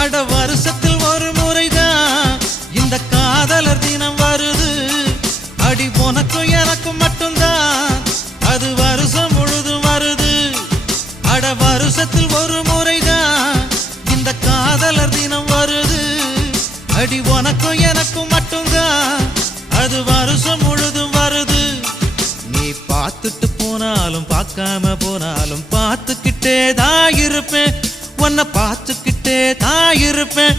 அட வருஷத்தில் ஒரு முறைதான் இந்த காதலர் தினம் வருது. அடி உனக்கும் எனக்கும் மட்டும்தான் அது வருஷம் முழுதும் வருது. அட வருஷத்தில் ஒரு முறைதான் இந்த காதலர் தினம் வருது. அடி உனக்கும் எனக்கும் மட்டும்தான் அது வருஷம் முழுதும் வருது. நீ பார்த்துட்டு போனாலும் பார்க்காம போனாலும் பார்த்துக்கிட்டே தான் இருப்பேன். உன்னை பார்த்துக்கிட்டே தான் இருப்பேன்.